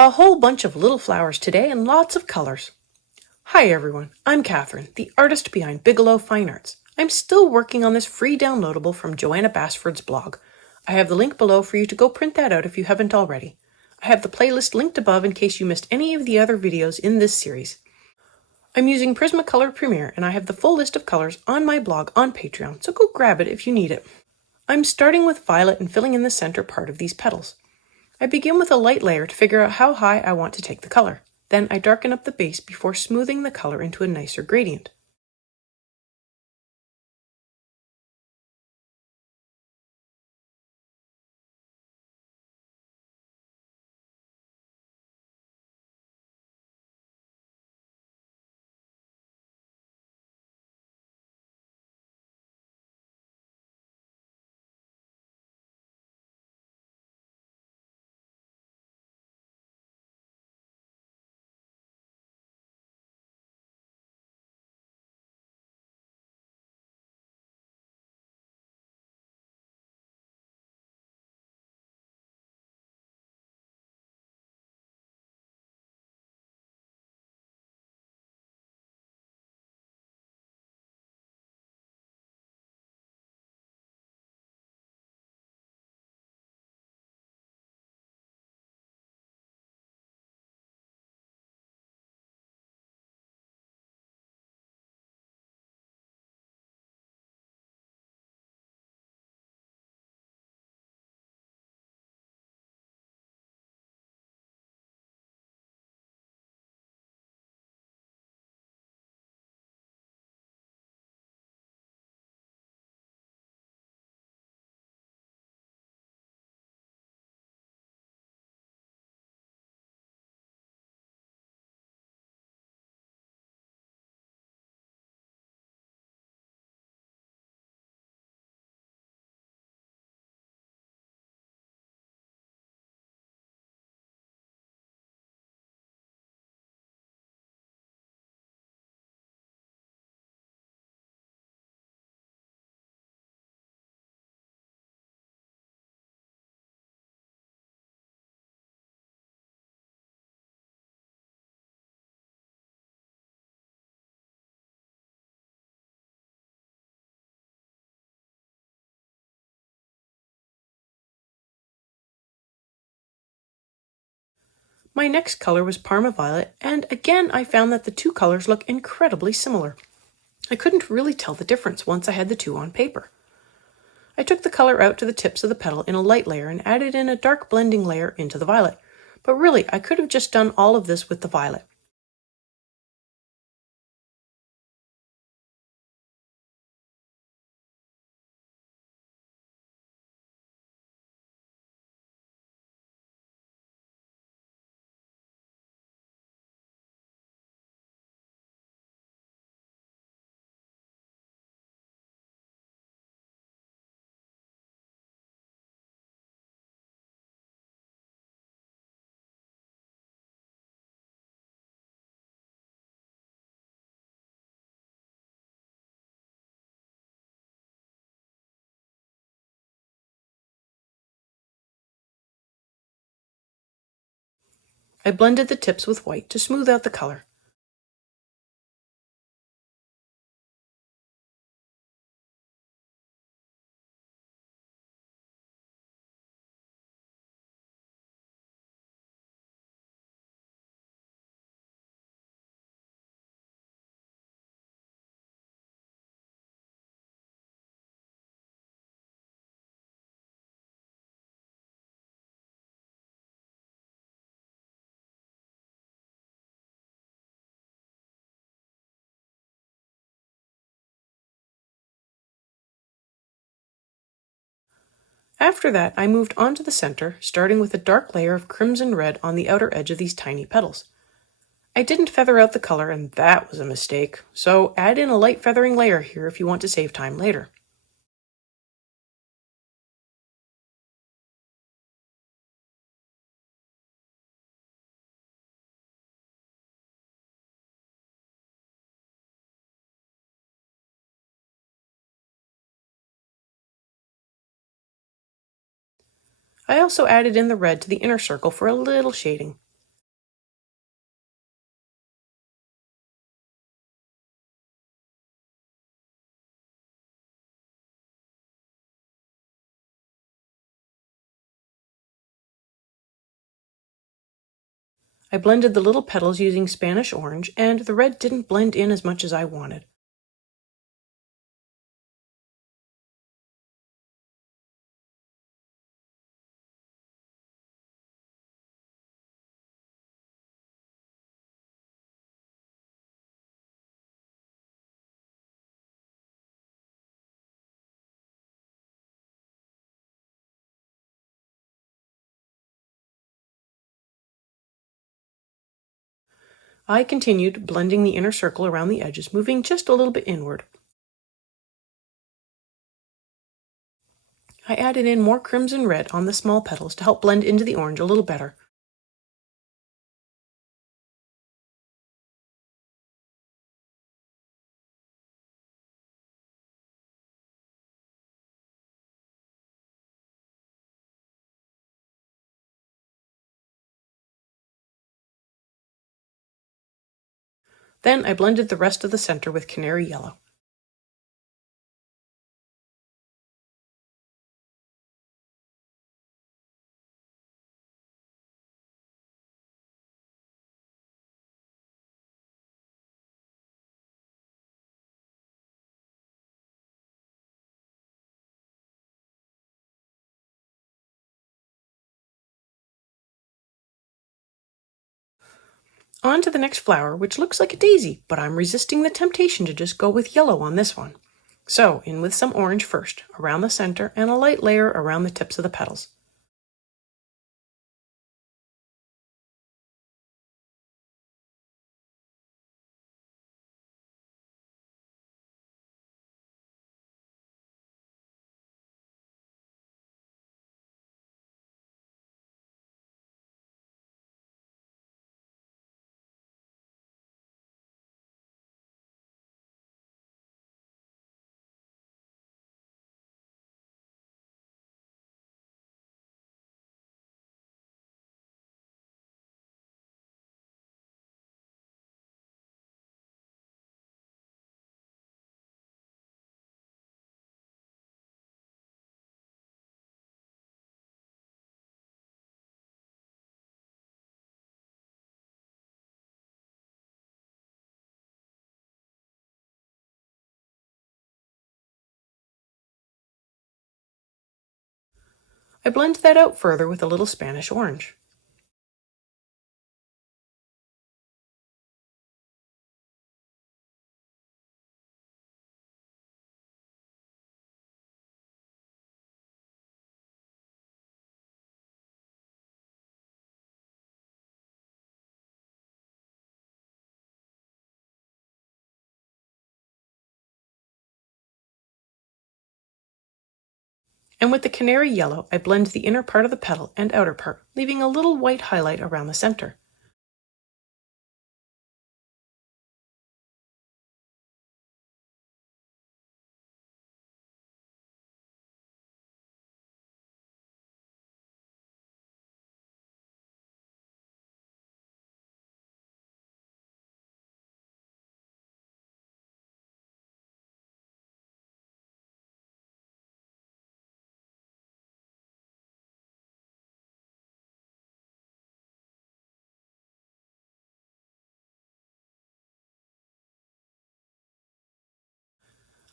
A whole bunch of little flowers today and lots of colors. Hi everyone, I'm Catherine, the artist behind Bigelow Fine Arts. I'm still working on this free downloadable from Joanna Basford's blog. I have the link below for you to go print that out if you haven't already. I have the playlist linked above in case you missed any of the other videos in this series. I'm using Prismacolor Premiere and I have the full list of colors on my blog on Patreon, so go grab it if you need it. I'm starting with violet and filling in the center part of these petals. I begin with a light layer to figure out how high I want to take the color. Then I darken up the base before smoothing the color into a nicer gradient. My next color was Parma Violet, and again I found that the two colors look incredibly similar. I couldn't really tell the difference once I had the two on paper. I took the color out to the tips of the petal in a light layer and added in a dark blending layer into the violet. But really, I could have just done all of this with the violet. I blended the tips with white to smooth out the color. After that, I moved on to the center, starting with a dark layer of crimson red on the outer edge of these tiny petals. I didn't feather out the color, and that was a mistake, so add in a light feathering layer here if you want to save time later. I also added in the red to the inner circle for a little shading. I blended the little petals using Spanish orange, and the red didn't blend in as much as I wanted. I continued blending the inner circle around the edges, moving just a little bit inward. I added in more crimson red on the small petals to help blend into the orange a little better. Then I blended the rest of the center with canary yellow. On to the next flower, which looks like a daisy, but I'm resisting the temptation to just go with yellow on this one. So, in with some orange first, around the center, and a light layer around the tips of the petals. I blend that out further with a little Spanish orange. And with the canary yellow, I blend the inner part of the petal and outer part, leaving a little white highlight around the center.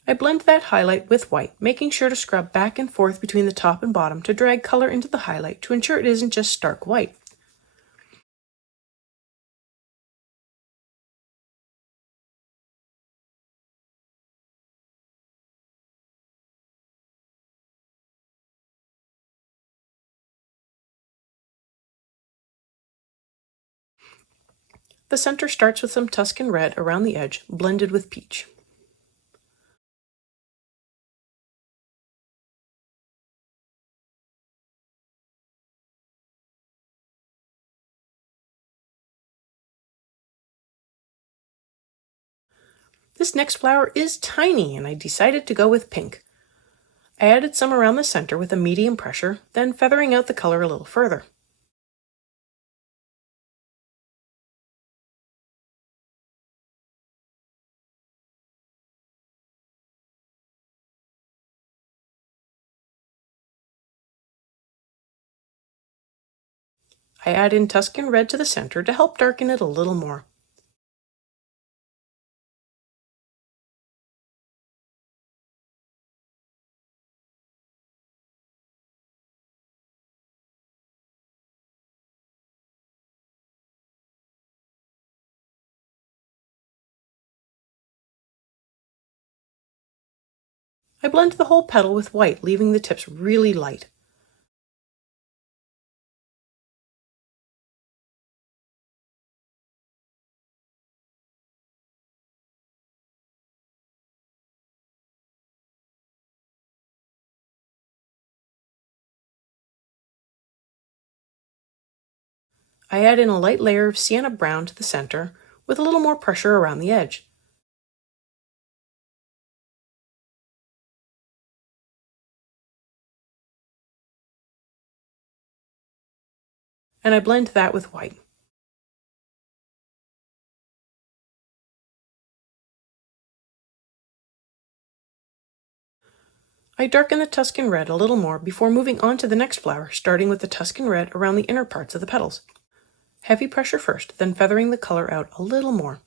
I blend that highlight with white, making sure to scrub back and forth between the top and bottom to drag color into the highlight to ensure it isn't just stark white. The center starts with some Tuscan red around the edge, blended with peach. This next flower is tiny, and I decided to go with pink. I added some around the center with a medium pressure, then feathering out the color a little further. I add in Tuscan Red to the center to help darken it a little more. I blend the whole petal with white, leaving the tips really light. I add in a light layer of sienna brown to the center, with a little more pressure around the edge. And I blend that with white. I darken the Tuscan Red a little more before moving on to the next flower, starting with the Tuscan Red around the inner parts of the petals. Heavy pressure first, then feathering the color out a little more.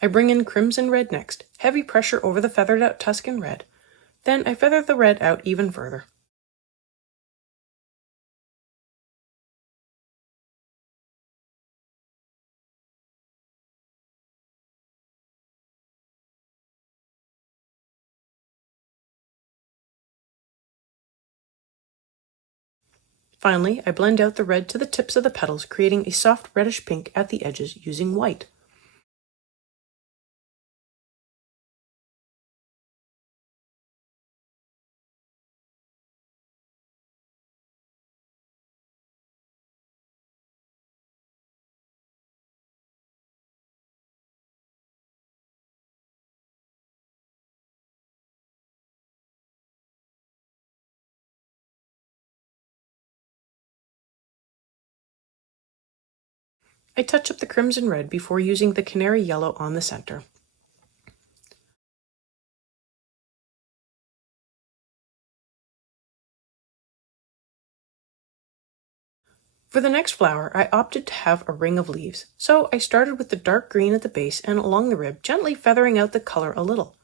I bring in Crimson Red next, heavy pressure over the feathered out Tuscan Red. Then I feather the red out even further. Finally, I blend out the red to the tips of the petals, creating a soft reddish pink at the edges using white. I touch up the crimson red before using the canary yellow on the center. For the next flower, I opted to have a ring of leaves, so I started with the dark green at the base and along the rib, gently feathering out the color a little.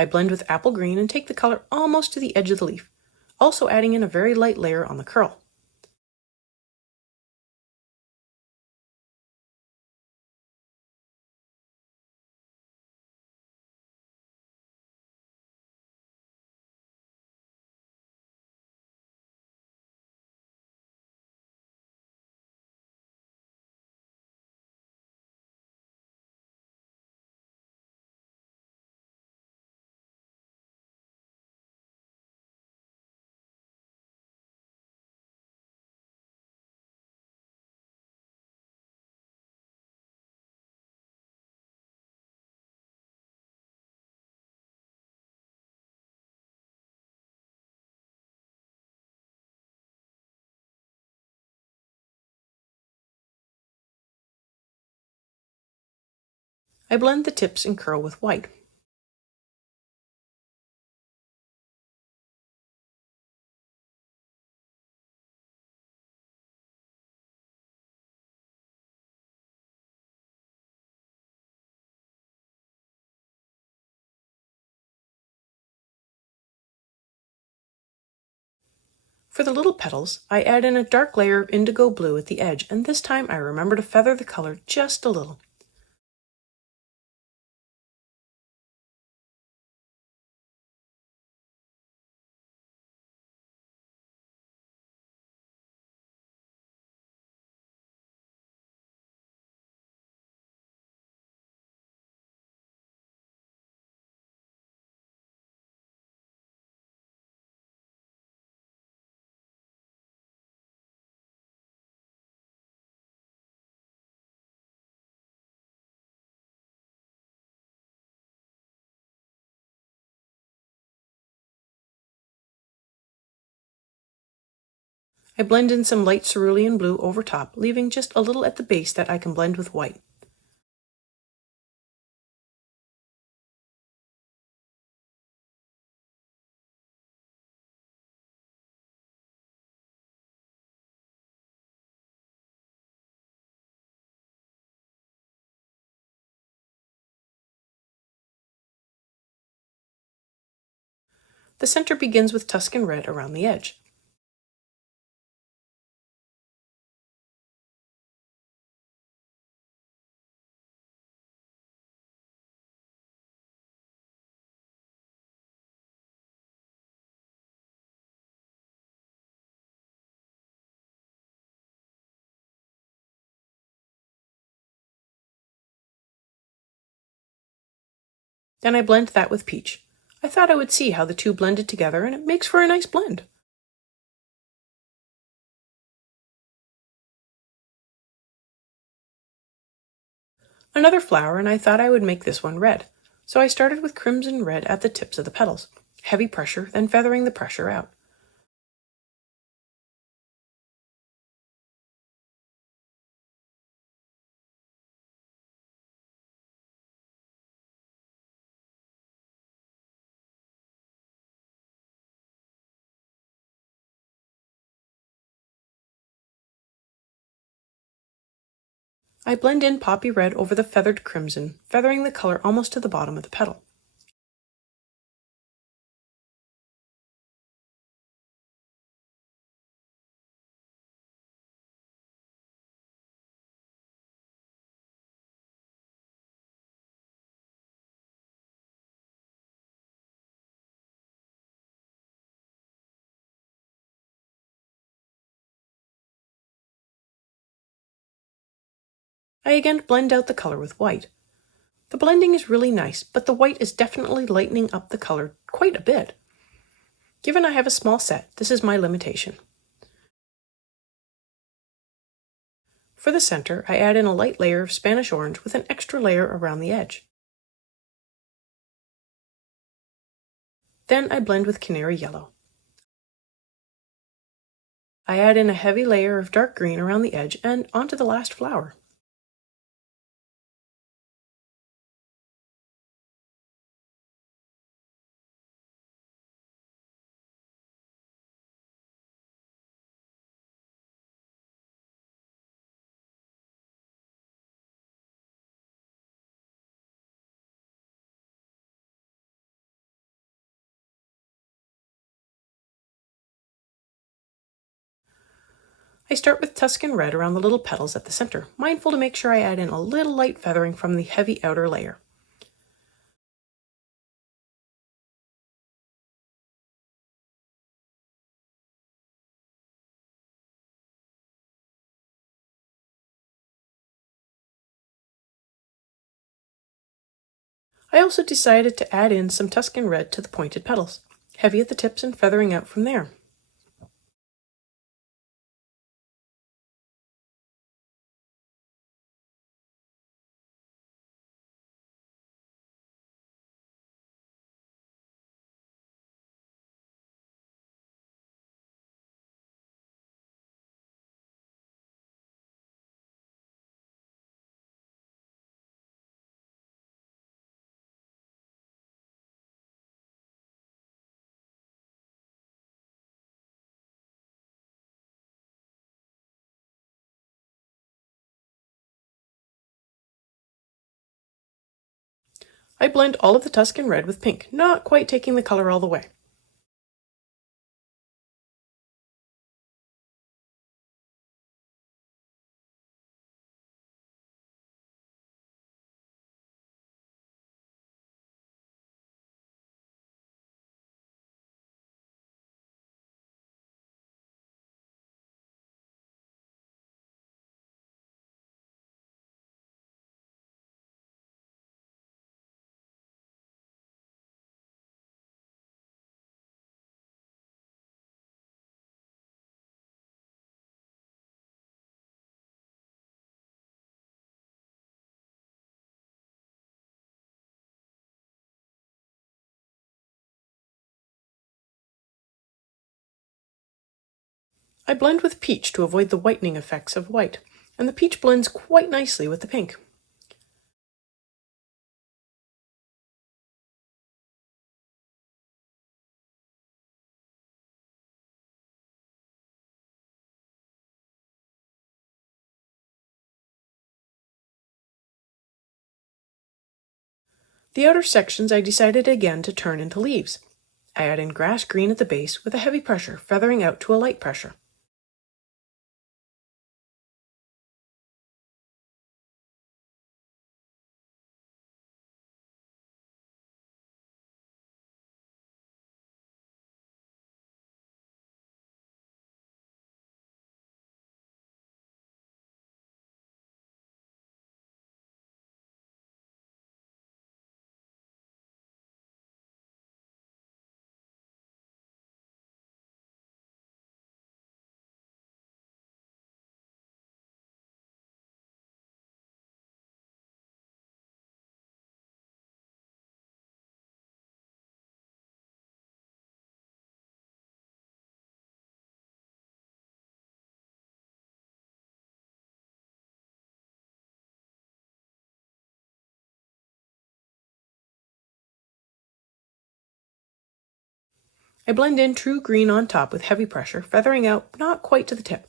I blend with apple green and take the color almost to the edge of the leaf, also adding in a very light layer on the curl. I blend the tips and curl with white. For the little petals, I add in a dark layer of indigo blue at the edge, and this time I remember to feather the color just a little. I blend in some light cerulean blue over top, leaving just a little at the base that I can blend with white. The center begins with Tuscan red around the edge. Then I blend that with peach. I thought I would see how the two blended together, and it makes for a nice blend. Another flower, and I thought I would make this one red. So I started with crimson red at the tips of the petals. Heavy pressure, then feathering the pressure out. I blend in poppy red over the feathered crimson, feathering the color almost to the bottom of the petal. I again blend out the color with white. The blending is really nice, but the white is definitely lightening up the color quite a bit. Given I have a small set, this is my limitation. For the center, I add in a light layer of Spanish orange with an extra layer around the edge. Then I blend with canary yellow. I add in a heavy layer of dark green around the edge and onto the last flower. I start with Tuscan red around the little petals at the center, mindful to make sure I add in a little light feathering from the heavy outer layer. I also decided to add in some Tuscan red to the pointed petals, heavy at the tips and feathering out from there. I blend all of the Tuscan red with pink, not quite taking the color all the way. I blend with peach to avoid the whitening effects of white, and the peach blends quite nicely with the pink. The outer sections I decided again to turn into leaves. I add in grass green at the base with a heavy pressure, feathering out to a light pressure. I blend in true green on top with heavy pressure, feathering out not quite to the tip.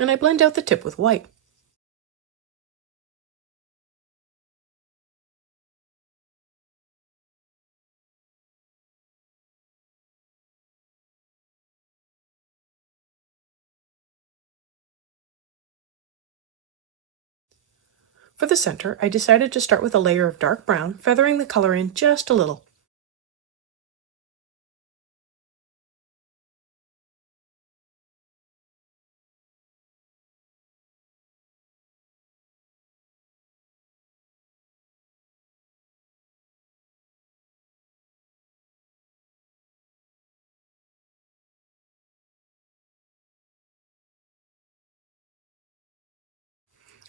And I blend out the tip with white. For the center, I decided to start with a layer of dark brown, feathering the color in just a little.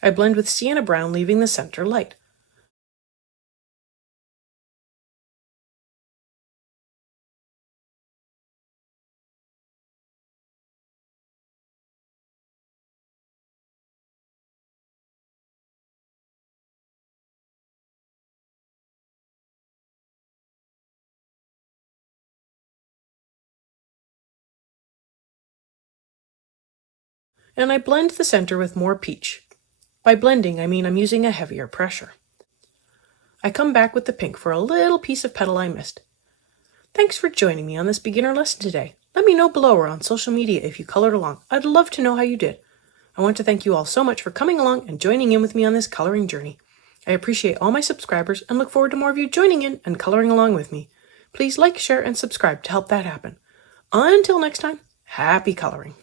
I blend with sienna brown, leaving the center light. And I blend the center with more peach. By blending, I mean I'm using a heavier pressure. I come back with the pink for a little piece of petal I missed. Thanks for joining me on this beginner lesson today. Let me know below or on social media if you colored along. I'd love to know how you did. I want to thank you all so much for coming along and joining in with me on this coloring journey. I appreciate all my subscribers and look forward to more of you joining in and coloring along with me. Please like, share, and subscribe to help that happen. Until next time, happy coloring.